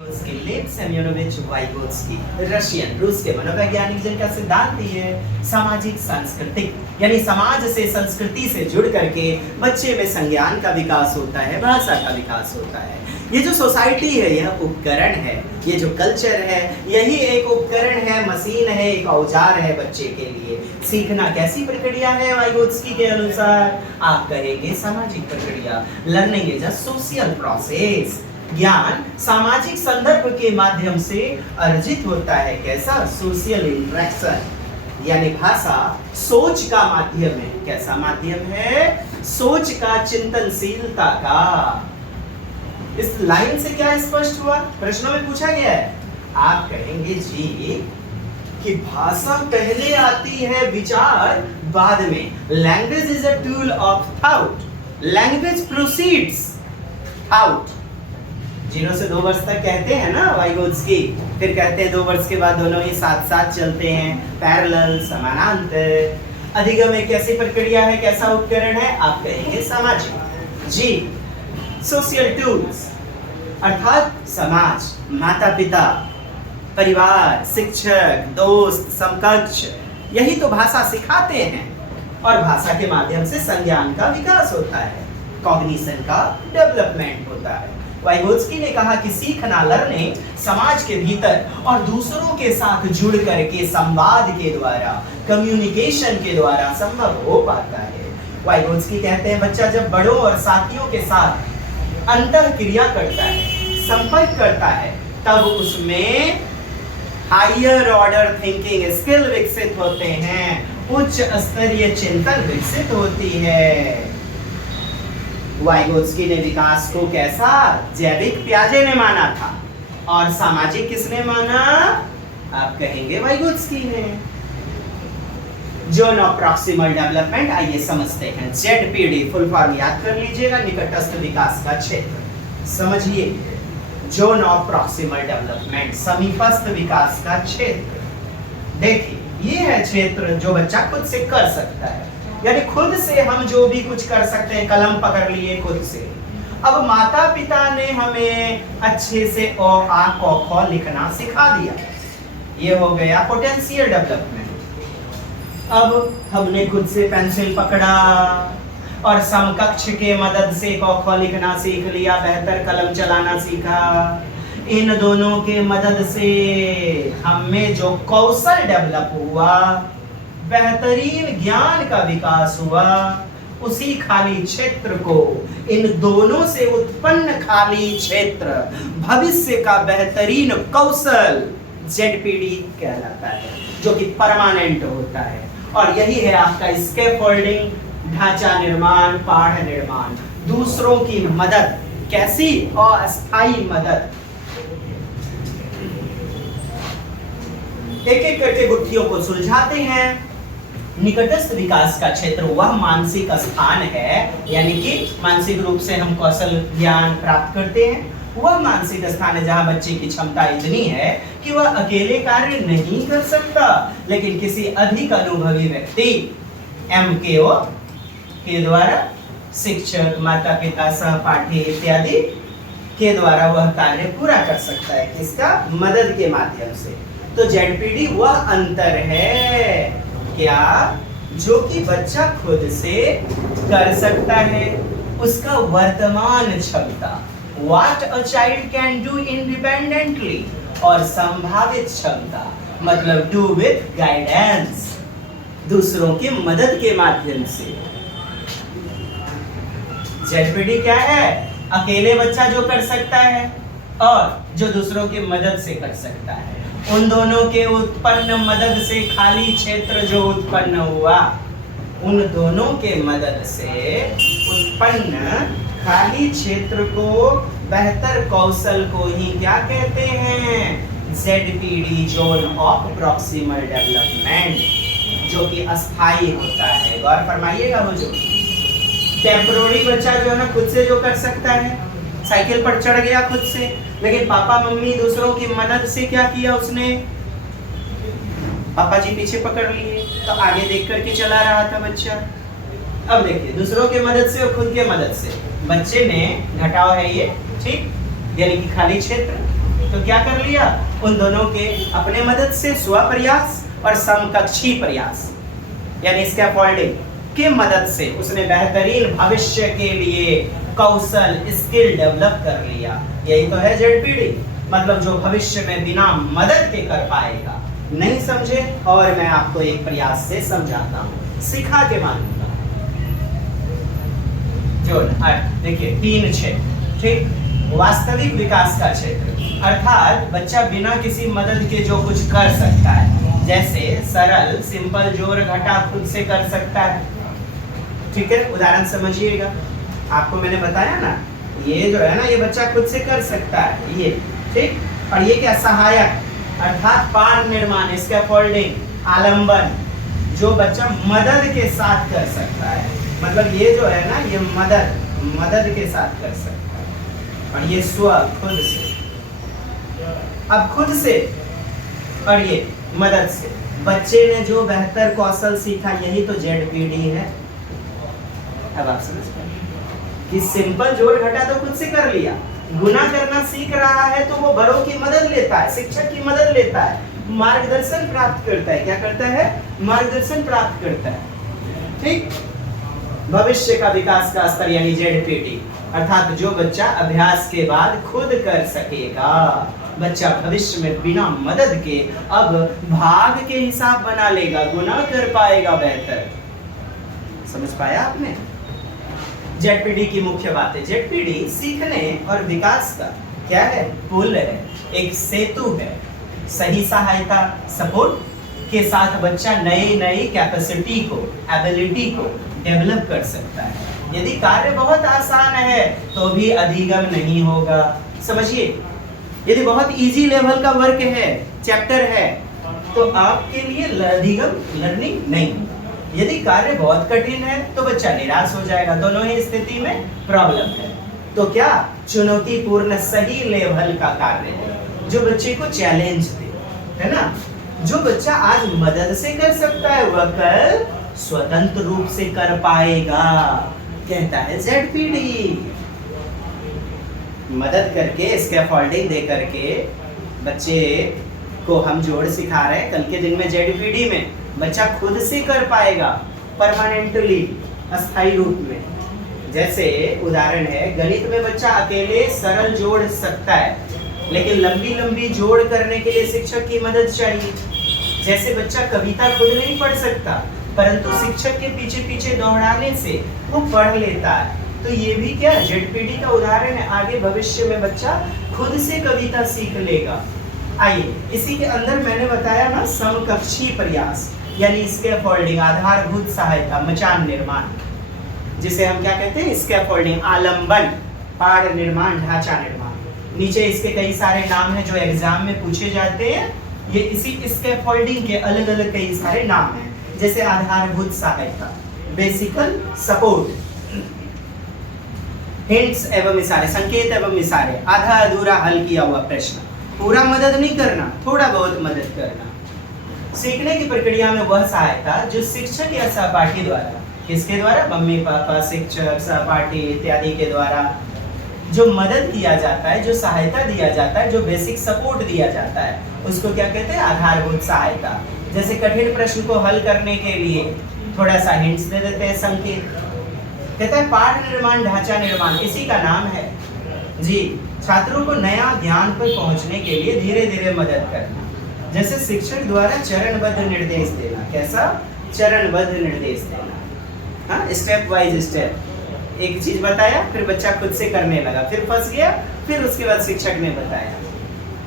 उसकी लेव सेम्योनोविच Vygotsky Russian रूस के मनोवैज्ञानिक जिनका सिद्धांत ही है सामाजिक सांस्कृतिक, यानी समाज से संस्कृति से जुड़ करके बच्चे में संज्ञान का विकास होता है, भाषा का विकास होता है। ये जो सोसाइटी है यह उपकरण है, ये जो कल्चर है यही एक उपकरण है, मशीन है, एक औजार है बच्चे के लिए। सीखना कैसी प्रक्रिया है वाइगोत्स्की के अनुसार? आप कहेंगे सामाजिक प्रक्रिया। Learning is a social process. ज्ञान सामाजिक संदर्भ के माध्यम से अर्जित होता है। कैसा? Social interaction. यानी भाषा सोच का माध्यम है। कैसा माध्यम है? सोच का, चिंतनशीलता का। इस लाइन से क्या स्पष्ट हुआ? प्रश्नों में पूछा गया है। आप कहेंगे जी कि भाषा पहले आती है, विचार बाद में। Language is a tool of thought. Language proceeds thought. 0 से 2 वर्ष तक कहते हैं ना वाइगोत्स्की, फिर कहते हैं 2 वर्ष के बाद दोनों ही साथ साथ चलते हैं, पैरेलल, समानांतर। अधिगम एक कैसी प्रक्रिया है, कैसा उपकरण है? आप कहेंगे सामाजिक। जी, सोशल टूल्स अर्थात समाज, माता पिता, परिवार, शिक्षक, दोस्त, समकक्ष, यही तो भाषा सिखाते हैं और भाषा के माध्यम से संज्ञान का विकास होता है, कॉग्निशन का डेवलपमेंट होता है। वाइगोत्स्की ने कहा कि सीखना, लर्निंग समाज के भीतर और दूसरों के साथ जुड़ करके संवाद के द्वारा, कम्युनिकेशन के द्वारा संभव हो पाता है। वाइगोत्स्की कहते हैं बच्चा जब बड़ों और साथियों के साथ अंतःक्रिया करता है, संपर्क करता है, तब उसमें हायर ऑर्डर थिंकिंग स्किल विकसित होते हैं, उच्च स्तरीय चिंतन विकसित होती है। वाइगोत्स्की ने विकास को कैसा? जैविक पियाजे ने माना था और सामाजिक किसने माना? आप कहेंगे वाइगोत्स्की ने। जोन ऑफ प्रॉक्सिमल डेवलपमेंट, आइए समझते हैं। ZPD फुल फॉर्म याद कर लीजिएगा, निकटस्थ विकास का क्षेत्र। समझिए, जोन ऑफ प्रॉक्सिमल डेवलपमेंट, समीपस्थ विकास का क्षेत्र। देखिए, ये है क्षेत्र जो बच्चा खुद से कर सकता है, यानी खुद से हम जो भी कुछ कर सकते हैं, कलम पकड़ लिए खुद से। अब माता पिता ने हमें अच्छे से अ आ क ख लिखना सिखा दिया, ये हो गया पोटेंशियल डेवलपमेंट। अब हमने खुद से पेंसिल पकड़ा और समकक्ष के मदद से क ख लिखना सीख लिया, बेहतर कलम चलाना सीखा। इन दोनों के मदद से हमें जो कौशल डेवलप हुआ, बेहतरीन ज्ञान का विकास हुआ, उसी खाली क्षेत्र को, इन दोनों से उत्पन्न खाली क्षेत्र, भविष्य का बेहतरीन कौशल ZPD कहलाता है, जो कि परमानेंट होता है। और यही है आपका स्कैफोल्डिंग, ढांचा निर्माण, पाढ़ निर्माण, दूसरों की मदद। कैसी? अस्थायी मदद। एक एक करके गुत्थियों को सुलझाते हैं। निकटस्थ विकास का क्षेत्र वह मानसिक स्थान है, यानी कि मानसिक रूप से हम कौशल ज्ञान प्राप्त करते हैं। वह मानसिक स्थान है जहां बच्चे की क्षमता इतनी है कि वह अकेले कार्य नहीं कर सकता, लेकिन किसी अधिक अनुभवी व्यक्ति MKO के द्वारा, शिक्षक, माता पिता, सहपाठी इत्यादि के द्वारा वह कार्य पूरा कर सकता है। किसका? मदद के माध्यम से। तो ZPD वह अंतर है, क्या? जो कि बच्चा खुद से कर सकता है, उसका वर्तमान क्षमता, What a child can do independently, और संभावित क्षमता मतलब do with guidance, दूसरों की मदद के माध्यम से। ZPD क्या है? अकेले बच्चा जो कर सकता है और जो दूसरों की मदद से कर सकता है। उन दोनों के उत्पन्न मदद से खाली क्षेत्र जो उत्पन्न हुआ, उन दोनों के मदद से उत्पन्न खाली क्षेत्र को, बेहतर कौशल को ही क्या कहते हैं? ZPD, zone of proximal development, जो कि अस्थायी होता है। गौर फरमाइएगा, वो जो टेम्पररी बच्चा जो है ना, खुद से जो कर सकता है, साइकिल पर चढ़ गया खुद से, लेकिन पापा मम्मी दूसरों की मदद से क्या किया उसने? पापा जी पीछे पकड़ लिए तो आगे देख करके चला रहा था बच्चा। अब देखिए, दूसरों की मदद से और खुद के मदद से बच्चे ने, घटाव है ये, ठीक, यानी कि खाली क्षेत्र, तो क्या कर लिया, उन दोनों के अपने मदद से स्वप्रयास और समकक्षी प्रयास यानी स्कैफोल्डिंग के मदद से उसने बेहतरीन भविष्य के लिए कौशल स्किल डेवलप कर लिया। यही तो है जेडपीडी, मतलब जो भविष्य में बिना मदद के कर पाएगा। नहीं समझे और मैं आपको एक प्रयास से समझाता हूँ, सिखा के मानूंगा। जो देखिए 3-6, ठीक, वास्तविक विकास का क्षेत्र अर्थात बच्चा बिना किसी मदद के जो कुछ कर सकता है, जैसे सरल सिंपल जोड़ घटा खुद से कर सकता है। ठीक है, उदाहरण समझिएगा, आपको मैंने बताया ना, ये जो है ना, ये बच्चा खुद से कर सकता है, ये ठीक। और ये क्या, सहायक अर्थात पार निर्माण, स्कैफोल्डिंग, आलंबन, जो बच्चा मदद के साथ कर सकता है, मतलब ये जो है ना, ये मदद के साथ कर सकता है। और ये स्व खुद से, अब खुद से और ये मदद से बच्चे ने जो बेहतर कौशल सीखा, यही तो जेडपीडी है। अब आप समझ पाए कि सिंपल जोड़ घटा तो खुद से कर लिया, गुना करना सीख रहा है तो वो बड़ों की मदद लेता है, शिक्षक की मदद लेता है, मार्गदर्शन प्राप्त करता है। क्या करता है, मार्गदर्शन प्राप्त करता है। ठीक, भविष्य का विकास का स्तर यानी जेडपीडी अर्थात जो बच्चा अभ्यास के बाद खुद कर सकेगा, बच्चा भविष्य में बिना मदद के अब भाग के हिसाब बना लेगा, गुना कर पाएगा बेहतर। समझ पाया आपने? जेडपीडी की मुख्य बातें, जेडपीडी सीखने और विकास का क्या है, पुल है, एक सेतु है। सही सहायता सपोर्ट के साथ बच्चा नई कैपेसिटी को, एबिलिटी को डेवलप कर सकता है। यदि कार्य बहुत आसान है तो भी अधिगम नहीं होगा। समझिए, यदि बहुत इजी लेवल का वर्क है, चैप्टर है, तो आपके लिए अधिगम लर्निंग नहीं। यदि कार्य बहुत कठिन है तो बच्चा निराश हो जाएगा। दोनों ही स्थिति में प्रॉब्लम है। तो क्या, चुनौतीपूर्ण सही लेवल का कार्य है जो बच्चे को चैलेंज दे, है ना। जो बच्चा आज मदद से कर सकता है वह कल स्वतंत्र रूप से कर पाएगा, कहता है जेडपीडी। मदद करके, स्कैफोल्डिंग दे करके बच्चे को हम जोड़ सिखा रहे हैं, कल के दिन में जेडपीडी में बच्चा खुद से कर पाएगा परमानेंटली, अस्थायी रूप में। जैसे उदाहरण है, गणित में बच्चा अकेले सरल जोड़ सकता है, लेकिन लंबी जोड़ करने के लिए शिक्षक की मदद चाहिए। जैसे बच्चा कविता खुद नहीं पढ़ सकता, परंतु शिक्षक के पीछे दोहराने से वो पढ़ लेता है। तो ये भी क्या, जेडपीडी का उदाहरण है। आगे भविष्य में बच्चा खुद से कविता सीख लेगा। आइए, इसी के अंदर मैंने बताया ना, समकक्षी प्रयास यानी स्कैफोल्डिंग, आधारभूत सहायता, मचान निर्माण, जिसे हम क्या कहते हैं, स्कैफोल्डिंग, आलंबन, पाड़ निर्माण, ढांचा निर्माण। नीचे इसके कई सारे नाम हैं जो एग्जाम में पूछे जाते हैं। ये इसी स्कैफोल्डिंग के अलग अलग कई सारे नाम हैं, जैसे आधारभूत सहायता, बेसिकल सपोर्ट, हिंट्स एवं इशारे, संकेत एवं इशारे, आधा अधूरा हल किया हुआ प्रश्न, पूरा मदद नहीं करना, थोड़ा बहुत मदद करना। सीखने की प्रक्रिया में वह सहायता जो शिक्षक या सहपाठी द्वारा, किसके द्वारा, मम्मी पापा, शिक्षक, सहपाठी इत्यादि के द्वारा जो मदद किया जाता है, जो सहायता दिया जाता है, जो बेसिक सपोर्ट दिया जाता है, उसको क्या कहते हैं, आधारभूत सहायता। जैसे कठिन प्रश्न को हल करने के लिए थोड़ा सा हिंट्स दे देते हैं, संकेत। कहता है पाठ निर्माण, ढांचा निर्माण, इसी का नाम है जी। छात्रों को नया ज्ञान पर पहुंचने के लिए धीरे धीरे मदद करना, जैसे शिक्षक द्वारा चरणबद्ध निर्देश देना। कैसा, चरणबद्ध निर्देश देना, हाँ, स्टेप वाइज स्टेप। एक चीज बताया, फिर बच्चा खुद से करने लगा, फिर फंस गया, फिर उसके बाद शिक्षक ने बताया।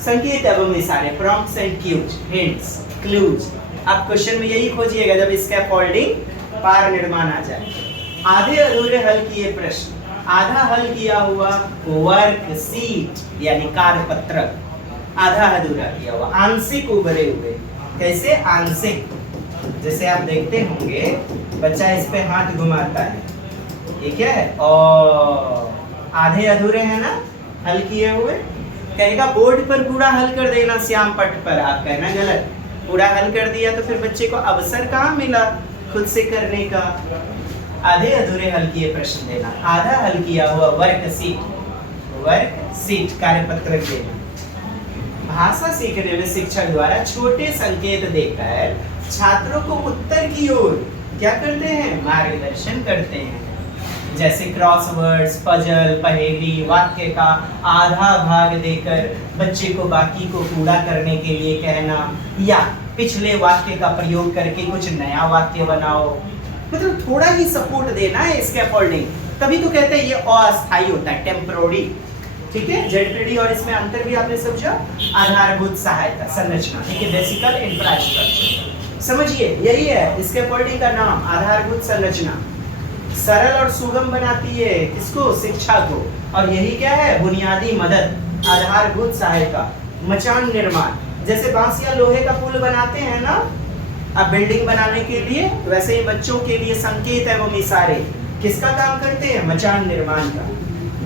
संकेत एवं इशारे, prompts and cues, hints, clues. आप क्वेश्चन में यही खोजिएगा जब स्कैफोल्डिंग, पार निर्माण आ जाए। आधे अधूरे हल किए प्रश्न, आधा हल किया हुआ वर्कशीट यानी कार्यपत्रक, आधा अधूरा किया हुआ, आंशिक उभरे हुए। कैसे, आंशिक, जैसे आप देखते होंगे बच्चा इस पे हाथ घुमाता है, ये क्या है, और आधे अधूरे हैं ना, हल किए हुए। कहेगा बोर्ड पर पूरा हल कर देना श्याम पट पर, आप कहना गलत, पूरा हल कर दिया तो फिर बच्चे को अवसर कहाँ मिला खुद से करने का। आधे अधूरे हल किए प्रश्न देना, आधा हल किया हुआ वर्कशीट, वर्कशीट कार्यपत्रक देना। भाषा सीखने में शिक्षक द्वारा छोटे संकेत देकर छात्रों को उत्तर की ओर क्या करते हैं, मार्गदर्शन करते हैं। जैसे क्रॉसवर्ड्स, पजल, पहेली, वाक्य का आधा भाग देकर बच्चे को बाकी को पूरा करने के लिए कहना, या पिछले वाक्य का प्रयोग करके कुछ नया वाक्य बनाओ। मतलब थोड़ा ही सपोर्ट देना है स्कैफोल्डिंग। तभी तो कहते हैं ये अस्थायी होता है, टेम्पररी। ठीक है, जेडपीडी और इसमें अंतर भी आपने समझा। आधारभूत सहायता संरचना, ठीक है, बेसिकल इंफ्रास्ट्रक्चर। समझिए यही है स्कैफोल्डिंग का नाम, आधारभूत संरचना। सरल और सुगम बनाती है किसको, शिक्षा को। और यही क्या है, बुनियादी मदद, आधारभूत सहायता। मचान निर्माण, जैसे बांस या लोहे का पुल बनाते हैं ना अब बिल्डिंग बनाने के लिए, वैसे ही बच्चों के लिए संकेत एवं इशारे किसका काम करते हैं, मचान निर्माण का।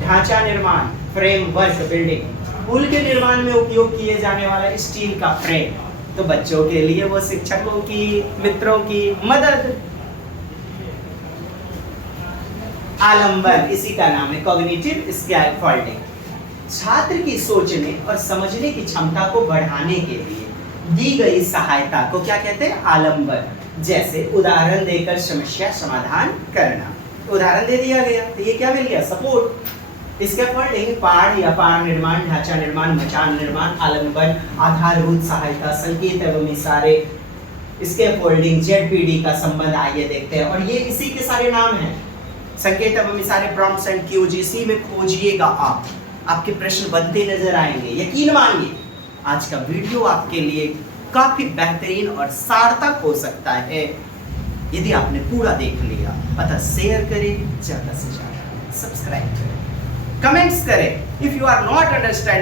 ढांचा निर्माण, फ्रेमवर्क बिल्डिंग, पुल के निर्माण में उपयोग किए जाने वाला स्टील का फ्रेम, तो बच्चों के लिए वो शिक्षकों की, मित्रों की मदद। आलंबन, इसी का नाम है कॉग्निटिव स्कैफोल्डिंग। छात्र की सोचने और समझने की क्षमता को बढ़ाने के लिए दी गई सहायता को क्या कहते हैं, आलंबन। जैसे उदाहरण देकर समस्या समाधान करना, उदाहरण दे दिया गया तो ये क्या मिल गया, सपोर्ट। स्कैफोल्डिंग पाड़ या पाड़ निर्माण, ढांचा निर्माण, मचान निर्माण, आलंबन, आधारभूत सहायता, संकेत एवं इशारे, स्कैफोल्डिंग, जेडपीडी का संबंध आइए देखते हैं। और ये इसी के सारे नाम हैं, संकेत एवं इशारे, प्रॉम्प्ट्स एंड क्यूज। इसी में खोजिएगा आप, आपके प्रश्न बनते नजर आएंगे, यकीन मानिए। आज का वीडियो आपके लिए काफी बेहतरीन और सार्थक हो सकता है यदि आपने पूरा देख लिया। अतः शेयर करें, ज्यादा से ज्यादा सब्सक्राइब करें, कमेंट्स करें। If you are not understanding